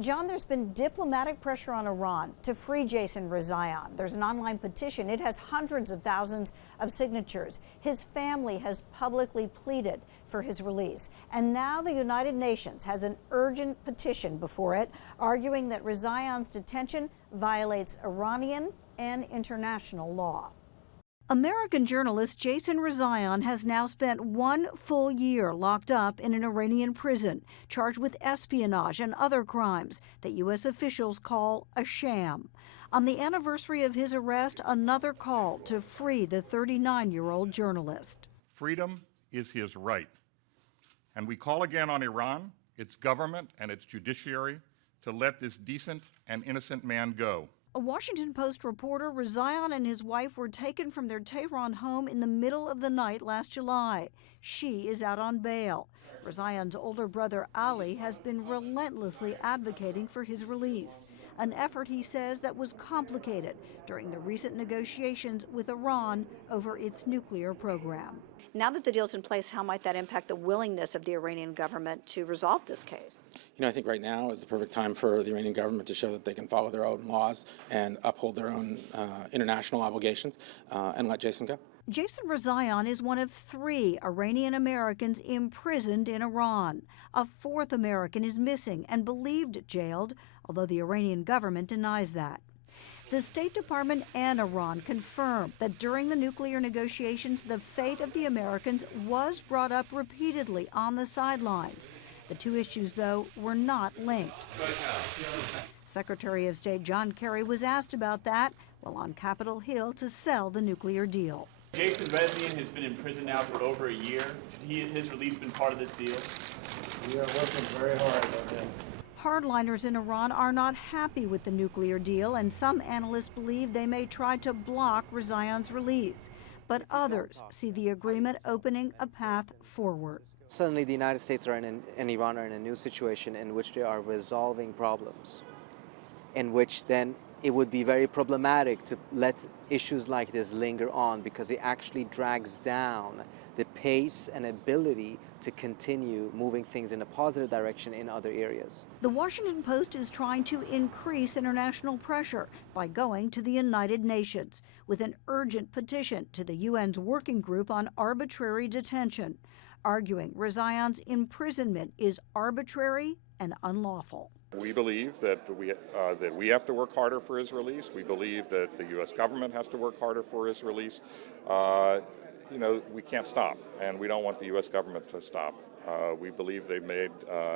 John, there's been diplomatic pressure on Iran to free Jason Rezaian. There's an online petition. It has hundreds of thousands of signatures. His family has publicly pleaded for his release. And now the United Nations has an urgent petition before it, arguing that Rezaian's detention violates Iranian and international law. American journalist Jason Rezaian has now spent 1 full year locked up in an Iranian prison, charged with espionage and other crimes that U.S. officials call a sham. On the anniversary of his arrest, another call to free the 39-year-old journalist. Freedom is his right. And we call again on Iran, its government, and its judiciary to let this decent and innocent man go. A Washington Post reporter, Rezaian and his wife were taken from their Tehran home in the middle of the night last July. She is out on bail. Rezaian's older brother, Ali, has been relentlessly advocating for his release, an effort, he says, that was complicated during the recent negotiations with Iran over its nuclear program. Now that the deal's in place, how might that impact the willingness of the Iranian government to resolve this case? You know, I think right now is the perfect time for the Iranian government to show that they can follow their own laws and uphold their own international obligations and let Jason go. Jason Rezaian is one of 3 Iranian-Americans imprisoned in Iran. A 4th American is missing and believed jailed, although the Iranian government denies that. The State Department and Iran confirmed that during the nuclear negotiations, the fate of the Americans was brought up repeatedly on the sidelines. The 2 issues, though, were not linked. Secretary of State John Kerry was asked about that while on Capitol Hill to sell the nuclear deal. Jason Rezaian has been in prison now for over a year. Should his release been part of this deal? We are working very hard on him. Hardliners in Iran are not happy with the nuclear deal, and some analysts believe they may try to block Rezaian's release. But others see the agreement opening a path forward. Suddenly the United States and Iran are in a new situation in which they are resolving problems, in which then it would be very problematic to let issues like this linger on, because it actually drags down the pace and ability to continue moving things in a positive direction in other areas. The Washington Post is trying to increase international pressure by going to the United Nations with an urgent petition to the UN's Working Group on Arbitrary Detention, arguing Rezaian's imprisonment is arbitrary and unlawful. We believe that we have to work harder for his release. We believe that the U.S. government has to work harder for his release. You know, we can't stop, and we don't want the U.S. government to stop. We believe they've made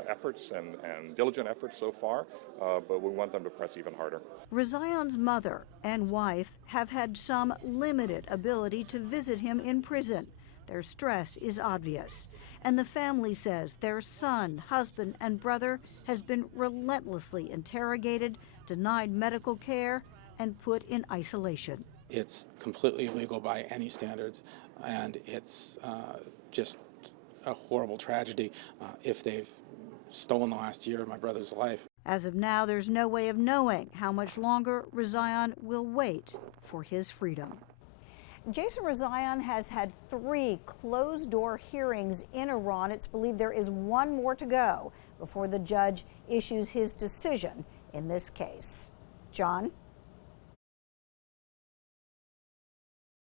efforts and diligent efforts so far, but we want them to press even harder. Rezaian's mother and wife have had some limited ability to visit him in prison. Their stress is obvious, and the family says their son, husband, and brother has been relentlessly interrogated, denied medical care, and put in isolation. It's completely illegal by any standards, and it's just a horrible tragedy if they've stolen the last year of my brother's life. As of now, there's no way of knowing how much longer Rezaian will wait for his freedom. Jason Rezaian has had 3 closed-door hearings in Iran. It's believed there is 1 more to go before the judge issues his decision in this case. John?